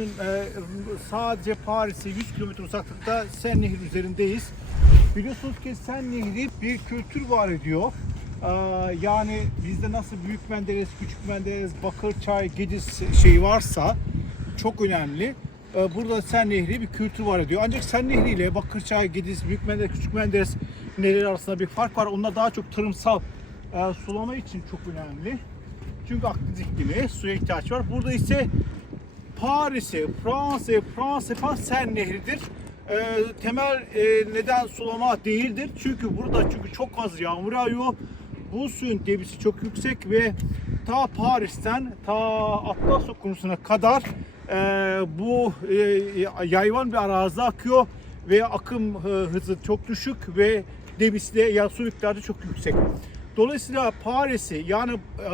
Ee, sadece Paris'e 100 kilometre uzaklıkta Sen Nehri üzerindeyiz. Biliyorsunuz ki Sen Nehri bir kültür var ediyor. Ee, yani bizde nasıl Büyük Menderes, Küçük Menderes, Bakırçay, Gediz şeyi varsa çok önemli. Ee, burada Sen Nehri bir kültür var ediyor. Ancak Sen Nehri ile Bakırçay, Gediz, Büyük Menderes, Küçük Menderes nehirleri arasında bir fark var. Onlar daha çok tarımsal e, sulama için çok önemli. Çünkü Akdeniz iklimi suya ihtiyaç var. Burada ise Paris'e, Fransa'ya, Fransa Sen Nehri'dir. Ee, temel e, neden sulama değildir. Çünkü burada çünkü çok az yağmur yağıyor. Bu suyun debisi çok yüksek ve ta Paris'ten ta Atlas Okyanusu'na kadar e, bu e, yayvan bir arazide akıyor ve akım e, hızı çok düşük ve debisi de ya su miktarı çok yüksek. Dolayısıyla Paris'i yani e,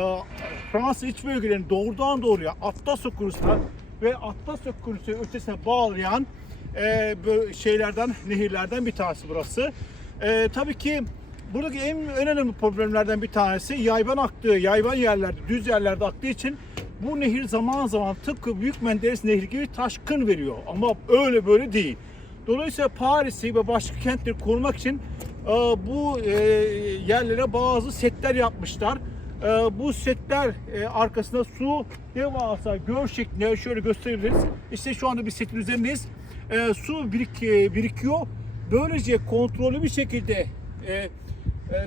Fransa iç bölgelerini doğrudan doğruya Atlas Okyanusu'na ve Atlas Okyanusu ötesine bağlayan e, şeylerden, nehirlerden bir tanesi burası. E, tabii ki buradaki en önemli problemlerden bir tanesi yayvan aktığı, yayvan yerlerde, düz yerlerde aktığı için bu nehir zaman zaman tıpkı Büyük Menderes Nehri gibi taşkın veriyor. Ama öyle böyle değil. Dolayısıyla Paris'i ve başka kentleri korumak için e, bu e, yerlere bazı setler yapmışlar. E, bu setler e, arkasında su devasa göl şeklinde şöyle gösterebiliriz. İşte şu anda bir setin üzerindeyiz. E, su birik, e, birikiyor. Böylece kontrollü bir şekilde e,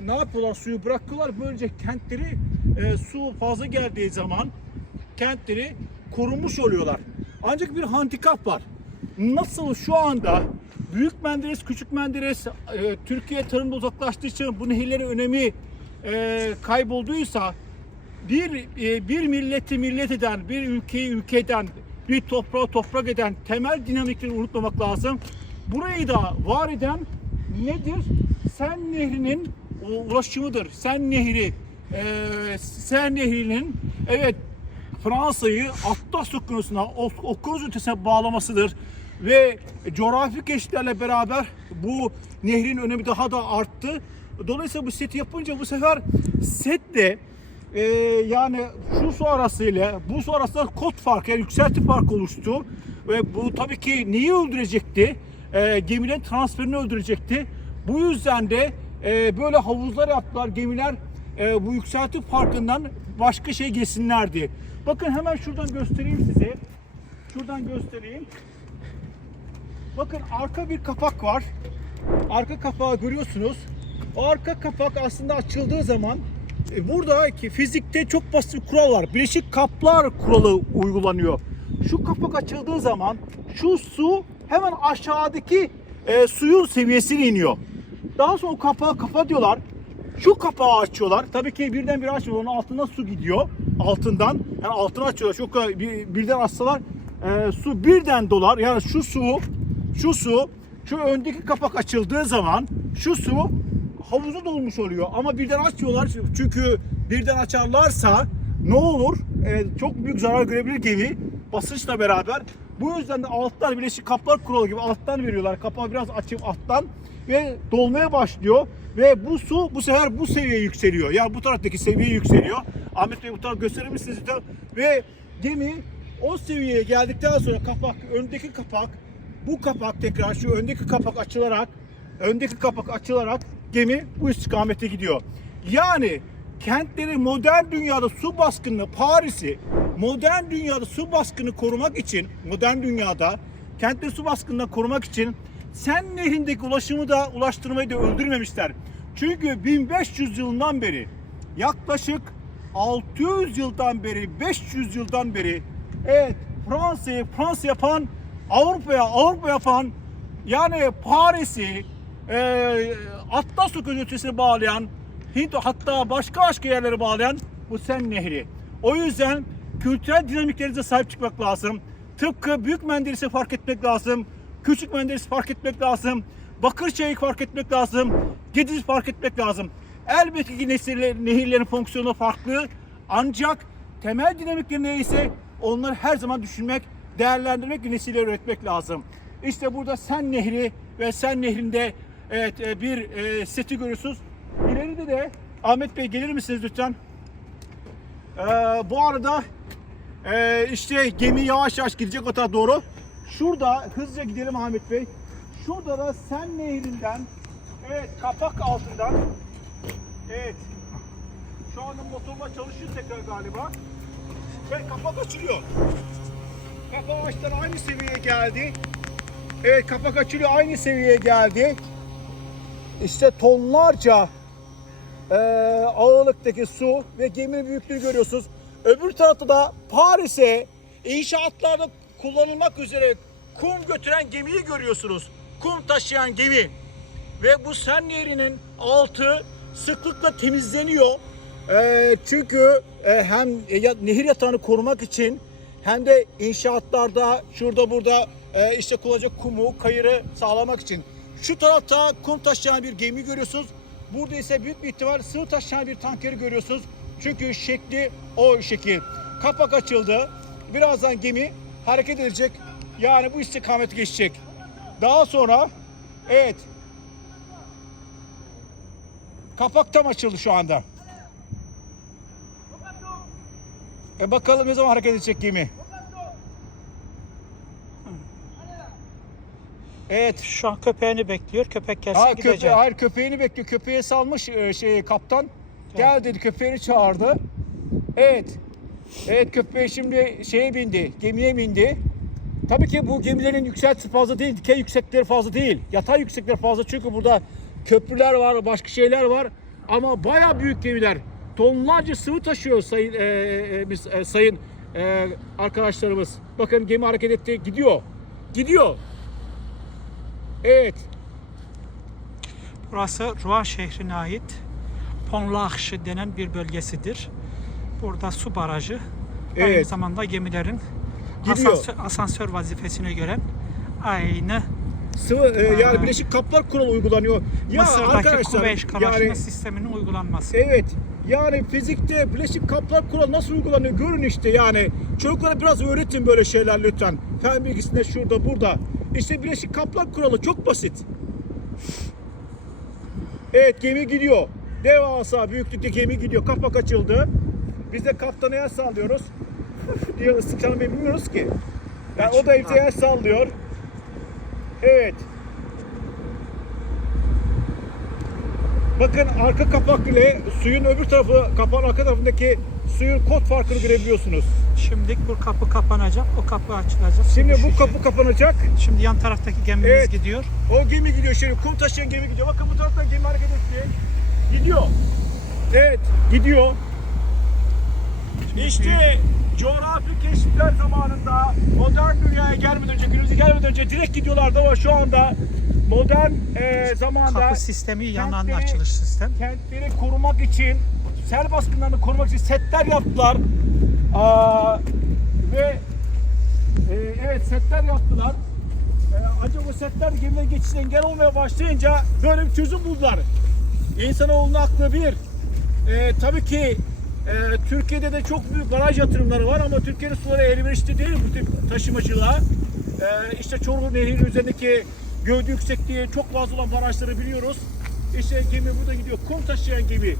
ne yapıyorlar? Suyu bırakıyorlar. Böylece kentleri su fazla geldiği zaman kentleri korunmuş oluyorlar. Ancak bir handikap var. Nasıl şu anda Büyük Menderes, Küçük Menderes Türkiye tarımda uzaklaştığı için bu nehirlerin önemi e, kaybolduysa bir e, bir milleti millet eden, bir ülkeyi ülke eden, bir toprağı toprak eden temel dinamikleri unutmamak lazım. Burayı da var eden nedir? Sen Nehri'nin ulaşımıdır. Sen Nehri, e, Sen Nehri'nin evet Fransa'yı Atlas Okyanusu'na, ok- okyanus ötesine bağlamasıdır. Ve coğrafi keşiflerle beraber bu nehrin önemi daha da arttı. Dolayısıyla bu seti yapınca bu sefer set de e, yani şu su arasıyla bu su arasında kod farkı yani yükselti farkı oluştu. Ve bu tabii ki neyi öldürecekti? E, geminin transferini öldürecekti. Bu yüzden de e, böyle havuzlar yaptılar gemiler e, bu yükselti farkından başka şey geçsinlerdi. Bakın hemen şuradan göstereyim size. Şuradan göstereyim. Bakın arka bir kapak var. Arka kapağı görüyorsunuz. Arka kapak aslında açıldığı zaman e, buradaki fizikte çok basit bir kural var. Bileşik kaplar kuralı uygulanıyor. Şu kapak açıldığı zaman şu su hemen aşağıdaki e, suyun seviyesine iniyor. Daha sonra o kapağı kapatıyorlar. Şu kapağı açıyorlar. Tabii ki birden bir açmıyor. Onun altından su gidiyor. Altından. Yani altını açıyorlar. Çok bir, birden açsalar e, su birden dolar. Yani şu su şu su şu öndeki kapak açıldığı zaman şu su havuzu dolmuş oluyor. Ama birden açıyorlar çünkü birden açarlarsa ne olur? E, çok büyük zarar görebilir gemi basınçla beraber. Bu yüzden de alttan bileşik kaplar kuralı gibi alttan veriyorlar. Kapağı biraz açıp alttan ve dolmaya başlıyor ve bu su bu sefer bu seviyeye yükseliyor. Yani bu taraftaki seviye yükseliyor. Ahmet Bey bu taraf gösterir misiniz? Ve gemi o seviyeye geldikten sonra kapak, öndeki kapak, bu kapak tekrar şu öndeki kapak açılarak, öndeki kapak açılarak gemi bu istikamete gidiyor. Yani kentleri modern dünyada su baskını, Paris'i modern dünyada su baskını korumak için, modern dünyada kentleri su baskından korumak için Sen Nehri'ndeki ulaşımı da ulaştırmayı da öldürmemişler. Çünkü 1500 yılından beri yaklaşık 600 yıldan beri 500 yıldan beri evet Fransa'yı Fransa yapan Avrupa'ya Avrupa yapan yani Paris'i e, Atlas Okyanusu ötesine bağlayan Hint hatta başka başka yerlere bağlayan bu Sen Nehri. O yüzden kültürel dinamiklerinize sahip çıkmak lazım. Tıpkı Büyük Menderes'i fark etmek lazım. Küçük Menderes'i fark etmek lazım. Bakırçay'ı fark etmek lazım. Gediz'i fark etmek lazım. Elbette ki nesiller, nehirlerin fonksiyonu farklı. Ancak temel dinamikleri neyse onları her zaman düşünmek, değerlendirmek ve nesiller üretmek lazım. İşte burada Sen Nehri ve Sen Nehri'nde evet e, bir e, seti görüyorsunuz. İleride de Ahmet Bey gelir misiniz lütfen? Ee, bu arada işte gemi yavaş yavaş gidecek o tarafa doğru. Şurada hızlıca gidelim Ahmet Bey. Şurada da Sen Nehri'nden evet kapak altından evet şu anda motorla çalışıyor tekrar galiba. Ve kapak açılıyor. Kapak açtılar aynı seviyeye geldi. Evet kapak açılıyor aynı seviyeye geldi. İşte tonlarca eee, ağırlıktaki su ve geminin büyüklüğünü görüyorsunuz. Öbür tarafta da Paris'e inşaatlarda kullanılmak üzere kum götüren gemiyi görüyorsunuz. Kum taşıyan gemi. Ve bu Sen Nehri'nin altı sıklıkla temizleniyor. Eee, çünkü e, hem ya- nehir yatağını korumak için hem de inşaatlarda şurada burada e, işte kullanacak kumu, kayırı sağlamak için. Şu tarafta kum taşıyan bir gemi görüyorsunuz. Burada ise büyük bir ihtimal sıvı taşıyan bir tankeri görüyorsunuz. Çünkü şekli o şekil. Kapak açıldı. Birazdan gemi hareket edecek. Yani bu istikamete geçecek. Daha sonra evet kapak tam açıldı şu anda. E bakalım ne zaman hareket edecek gemi. Evet. Şu an köpeğini bekliyor. Köpek gelsin Ha, gidecek. köpe hayır köpeğini bekliyor. Köpeği salmış e, şey kaptan. Gel dedi köpeğini çağırdı. Evet. Evet köpeği şimdi şeye bindi. Gemiye bindi. Tabii ki bu gemilerin yükseltisi fazla değil. Dikey yüksekleri fazla değil. Yatay yüksekleri fazla çünkü burada köprüler var, başka şeyler var. Ama baya büyük gemiler. Tonlarca sıvı taşıyor sayın e, e, biz, e, sayın e, arkadaşlarımız. Bakın gemi hareket etti, gidiyor. Gidiyor. Evet. Burası Rouen şehrine ait Pont-l'Arche denen bir bölgesidir. Burada su barajı. Aynı Evet. zamanda gemilerin Gidiyor. asansör, asansör vazifesini gören aynı Sıvı e, yani. Birleşik Kaplar Kuralı uygulanıyor. Ya Mısır'daki arkadaşlar kalaşma yani sisteminin uygulanması. evet yani fizikte Birleşik Kaplar Kuralı nasıl uygulanıyor görün işte yani. Çocuklara biraz öğretin böyle şeyler lütfen. Fen bilgisinde şurada burada. İşte Birleşik Kaplar Kuralı çok basit. Evet gemi gidiyor. Devasa büyüklükte gemi gidiyor. Kapak açıldı. Biz de kaptana el sallıyoruz. diye çalmayı bilmiyoruz ki. Yani o da bize el sallıyor. Evet. Bakın arka kapak bile suyun öbür tarafı, kapağın arka tarafındaki suyun kod farkını görebiliyorsunuz. Şimdi bu kapı kapanacak, o kapı açılacak. Şimdi bu düşecek. kapı kapanacak. Şimdi yan taraftaki gemimiz Evet. gidiyor. O gemi gidiyor şimdi. Kum taşıyan gemi gidiyor. Bakın bu taraftan gemi hareket etti. Gidiyor. Evet, gidiyor. İşte coğrafi keşifler zamanında modern dünyaya gelmeden önce, günümüze gelmeden önce direkt gidiyorlardı ama şu anda modern e, zamanda Kapı sistemi yandan açılış sistem. kentleri korumak için, sel baskınlarını korumak için setler yaptılar. Aa, ve e, evet setler yaptılar. E, ancak o setler gemilerin geçişine engel olmaya başlayınca böyle bir çözüm buldular. İnsanoğlunun aklı bir. E, tabii ki e, Türkiye'de de çok büyük baraj yatırımları var ama Türkiye'nin suları elverişli değil bu tip taşımacılığa. E, işte Çorlu Nehri'nin üzerindeki gövde yüksekliği çok fazla olan barajları biliyoruz. İşte gemi burada gidiyor. Kum taşıyan gemi.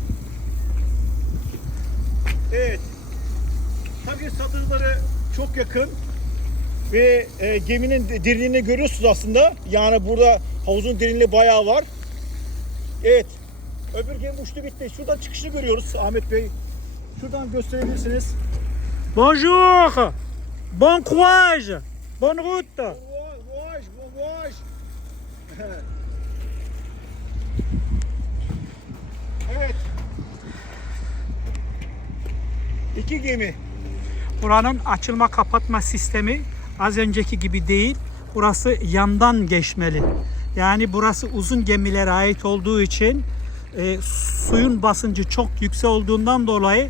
Evet. Tabii satıcıları çok yakın ve e, geminin derinliğini görüyorsunuz aslında. Yani burada havuzun derinliği bayağı var. Evet. Öbür gemi uçtu bitti. Şuradan çıkışını görüyoruz Ahmet Bey. Şuradan gösterebilirsiniz. Bonjour! Bon courage! Bonne route! Voyage, voyage. İki gemi. Buranın açılma kapatma sistemi az önceki gibi değil. Burası yandan geçmeli. Yani burası uzun gemilere ait olduğu için e, suyun basıncı çok yüksek olduğundan dolayı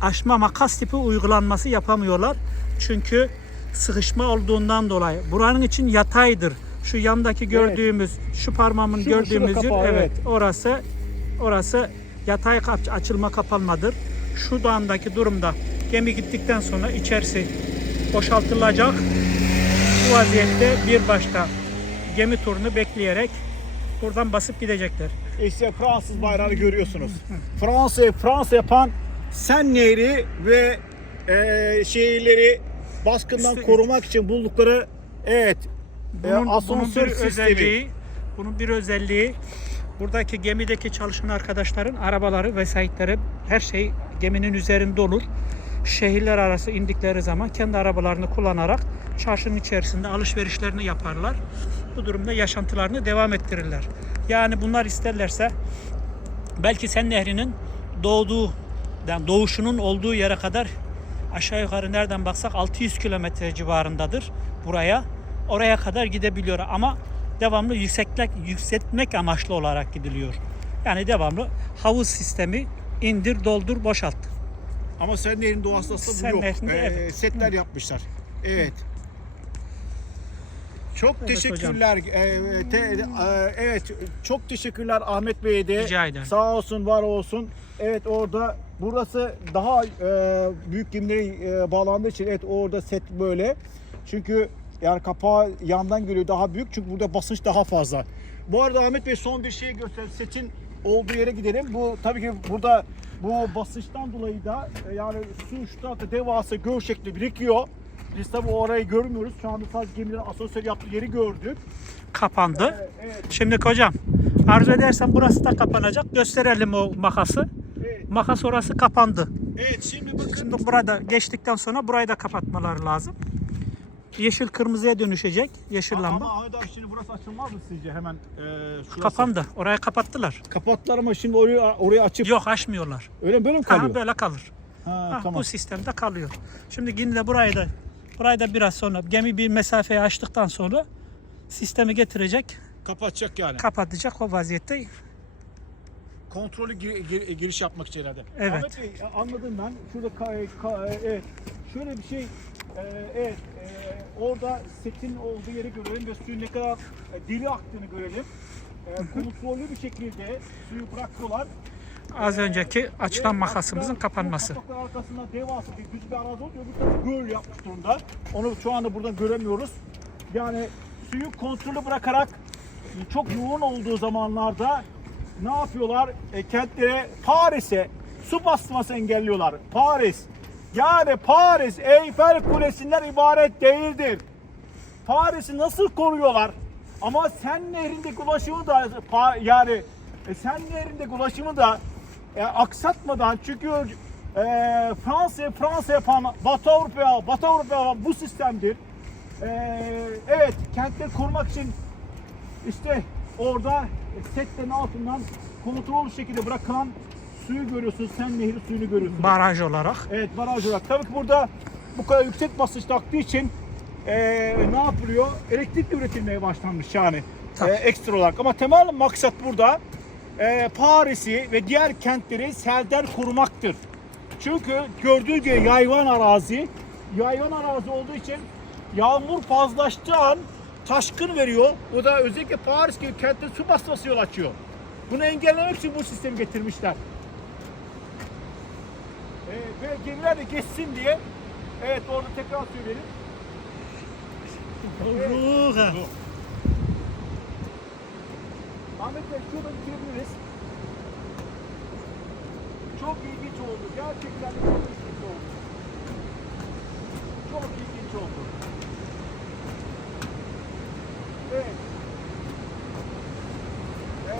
açma makas tipi uygulanması yapamıyorlar. Çünkü sıkışma olduğundan dolayı. Buranın için yataydır. Şu yandaki gördüğümüz, şu parmağımın Şu- gördüğümüz yer, evet, evet. orası orası yatay açılma kapanmadır. Şu andaki durumda gemi gittikten sonra içerisi boşaltılacak. Bu vaziyette bir başka gemi turunu bekleyerek buradan basıp gidecekler. İşte Fransız bayrağını görüyorsunuz. Fransa'yı Fransa yapan Sen Nehri ve e, şehirleri baskından İşte- korumak için buldukları evet e, Bunun, bunun asansör bir sistemi. özelliği, bunun bir özelliği buradaki gemideki çalışan arkadaşların arabaları vesayetleri her şey geminin üzerinde olur. Şehirler arası indikleri zaman kendi arabalarını kullanarak çarşının içerisinde alışverişlerini yaparlar. Bu durumda yaşantılarını devam ettirirler. Yani bunlar isterlerse belki Sen Nehri'nin doğduğu, yani doğuşunun olduğu yere kadar aşağı yukarı nereden baksak 600 kilometre civarındadır buraya. Oraya kadar gidebiliyor ama devamlı yükseklik, yükseltmek amaçlı olarak gidiliyor. Yani devamlı havuz sistemi indir, doldur, boşalt. Ama Sen Nehri'nin doğası aslında bu yok. Nehri'nde Ee, evet. Setler yapmışlar. Evet. Çok Evet teşekkürler. Ee, te- e, evet, çok teşekkürler Ahmet Bey'e de. Rica ederim. Sağ olsun, var olsun. Evet orada burası daha e, büyük gemilere e, bağlandığı için evet orada set böyle. Çünkü yani kapağı yandan geliyor daha büyük çünkü burada basınç daha fazla. Bu arada Ahmet Bey son bir şey göster. Setin olduğu yere gidelim. Bu tabii ki burada bu basınçtan dolayı da e, yani su şu tarafta devasa göl şekli birikiyor. Biz tabii orayı görmüyoruz. Şu anda sadece gemilerin asansör yaptığı yeri gördük. Kapandı. Evet, evet, Şimdi kocam arzu edersen burası da kapanacak. Gösterelim o makası. evet. Makas orası kapandı. Evet şimdi bakın. Şimdi burada geçtikten sonra burayı da kapatmaları lazım. Yeşil kırmızıya dönüşecek. Yeşil lamba. Ama Ahmet abi şimdi burası açılmaz mı sizce hemen? E. Kapandı. Oraya kapattılar. Kapattılar ama şimdi orayı orayı açıp Yok açmıyorlar. öyle mi, böyle mi kalıyor? böyle kalır. Ha, Ha, tamam. Bu sistemde kalıyor. Şimdi yine de burayı da burayı da biraz sonra gemi bir mesafeyi açtıktan sonra sistemi getirecek, Kapatacak yani. kapatacak o vaziyette. Kontrolü gir- gir- giriş yapmak için herhalde. Evet. Ahmet Bey anladım ben. Şurada ka- ka- evet. Şöyle bir şey e, evet e, orada setin olduğu yeri görelim ve suyun ne kadar e, deli aktığını görelim. E, kontrollü bir şekilde suyu bırakıyorlar. Az önceki açılan makasımızın kapanması. kapaklar arkasında devasa bir düz bir arazi oluyor. Bir tarafı göl yapmış durumda. Onu şu anda buradan göremiyoruz. Yani suyu kontrolü bırakarak çok yoğun olduğu zamanlarda ne yapıyorlar? E, kentlere, Paris'e su basması engelliyorlar. Paris. Yani Paris Eyfel Kulesi'nden ibaret değildir. Paris'i nasıl koruyorlar? Ama Sen Nehri'ndeki ulaşımı da yani e, Sen Nehri'ndeki ulaşımı da e, aksatmadan çünkü e, Fransa Fransa yapan Batı Avrupa Batı Avrupa bu sistemdir. E, evet kentleri korumak için işte orada setlerin altından kontrol şekilde bırakılan suyu görüyorsunuz. Sen Nehri suyunu görüyorsunuz. Baraj olarak. Evet baraj olarak. Tabii ki burada bu kadar yüksek basınçta aktığı için eee, ne yapılıyor? Elektrik üretilmeye başlanmış yani eee, ekstra olarak. Ama temel maksat burada eee, Paris'i ve diğer kentleri selden korumaktır. Çünkü gördüğü gibi yayvan arazi, yayvan arazi olduğu için yağmur fazlaştığı an taşkın veriyor. O da özellikle Paris gibi kentte su basması yol açıyor. Bunu engellemek için bu sistemi getirmişler. Ee, ve gemiler de geçsin diye. Evet orada tekrar söyleyelim. Evet. Ahmet Bey şuradan bitirebiliriz. Çok ilginç oldu. Gerçekten de çok ilginç oldu. Çok ilginç oldu. Evet. Ee,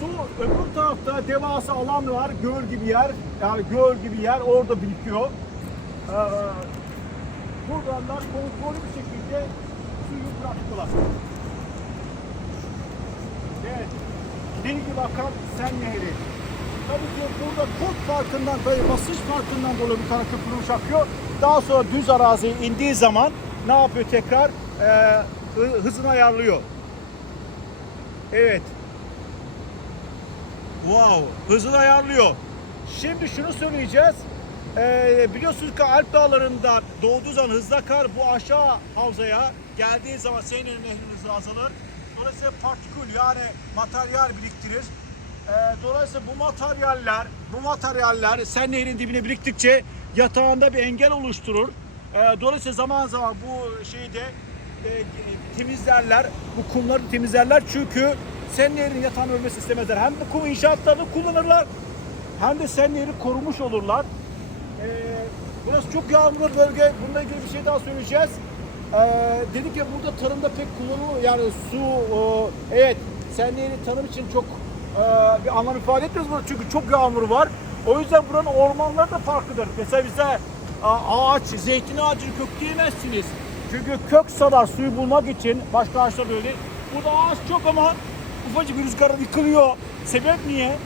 su öbür tarafta devasa alan var. Göl gibi yer. Yani göl gibi yer orada birikiyor. Ee, buradan da kontrollü bir şekilde suyu bıraktılar. Evet. Deli gibi akan Sen Nehri. Tabii ki burada çok farkından, böyle basınç farkından dolayı bir tane köpürmüş akıyor. Daha sonra düz araziye indiği zaman ne yapıyor tekrar? Ee, hı- hızını ayarlıyor. Evet. Wow, hızını ayarlıyor. Şimdi şunu söyleyeceğiz. Ee, biliyorsunuz ki Alp Dağları'nda doğduğu zaman hızlı akar. Bu aşağı havzaya geldiği zaman senin nehrin hızı azalır. Dolayısıyla partikül yani materyal biriktirir. Ee, dolayısıyla bu materyaller, bu materyaller sen nehrin dibine biriktikçe yatağında bir engel oluşturur. Ee, dolayısıyla zaman zaman bu şeyi de e, temizlerler. Bu kumları temizlerler çünkü sen nehrin yatağını ölmesi istemezler. Hem bu kum inşaatlarda kullanırlar hem de sen nehri korumuş olurlar. Ee, Burası çok yağmurlu bölge. Bununla ilgili bir şey daha söyleyeceğiz. Ee, dedik ya burada tarımda pek kullanılmıyor. Yani su, e, evet sen nehri tarım için çok e, bir anlam ifade etmiyoruz burada. Çünkü çok yağmur var. O yüzden buranın ormanları da farklıdır. Mesela bize a, ağaç, zeytin ağacını kökleyemezsiniz. Çünkü kök salar suyu bulmak için başka ağaçlar böyle. Burada ağaç çok ama ufacık bir rüzgarda yıkılıyor. Sebep niye?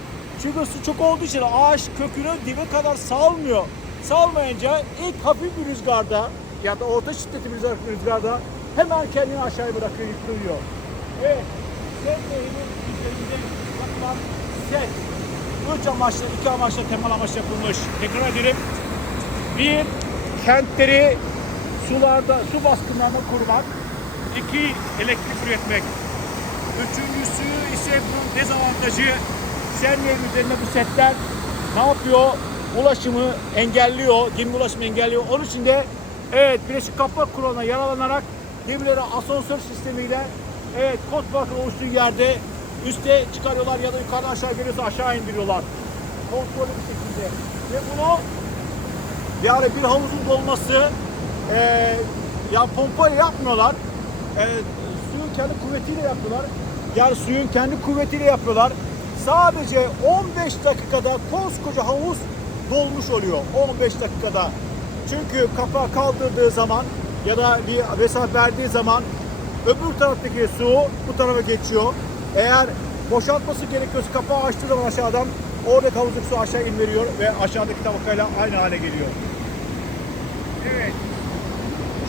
Çünkü su çok olduğu için ağaç kökünü dibe kadar salmıyor. Salmayınca ilk hafif bir rüzgarda ya da orta şiddetli bir rüzgar- rüzgarda hemen kendini aşağıya bırakıyor, yıkılıyor. Evet, set nehrin üzerinde yapılan set. Üç amaçla, iki amaçla temel amaç yapılmış. Tekrar edelim. Bir, kentleri sularda, su baskınlarından korumak. İki, elektrik üretmek. Üçüncüsü ise bunun dezavantajı Senlerin üzerinde bu setler ne yapıyor? Ulaşımı engelliyor, gemi ulaşımı engelliyor. Onun için de evet Birleşik Kaplar Kurulu'na yaralanarak gemileri asansör sistemiyle evet kot bakır oluştuğu yerde üste çıkarıyorlar ya da yukarıdan aşağı geliyorsa aşağı indiriyorlar. Kontrollü bir şekilde. Ve bunu yani bir havuzun dolması e, ya pompayla yapmıyorlar. E, kendi kuvvetiyle yapıyorlar. Yani suyun kendi kuvvetiyle yapıyorlar. Sadece 15 dakikada koskoca havuz dolmuş oluyor. 15 dakikada. Çünkü kapağı kaldırdığı zaman ya da bir mesafe verdiği zaman öbür taraftaki su bu tarafa geçiyor. Eğer boşaltması gerekiyorsa kapağı açtığı zaman aşağıdan oradaki havuzdaki su aşağı inveriyor ve aşağıdaki tabakayla aynı hale geliyor. Evet.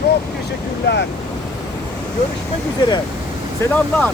Çok teşekkürler. Görüşmek üzere. Selamlar.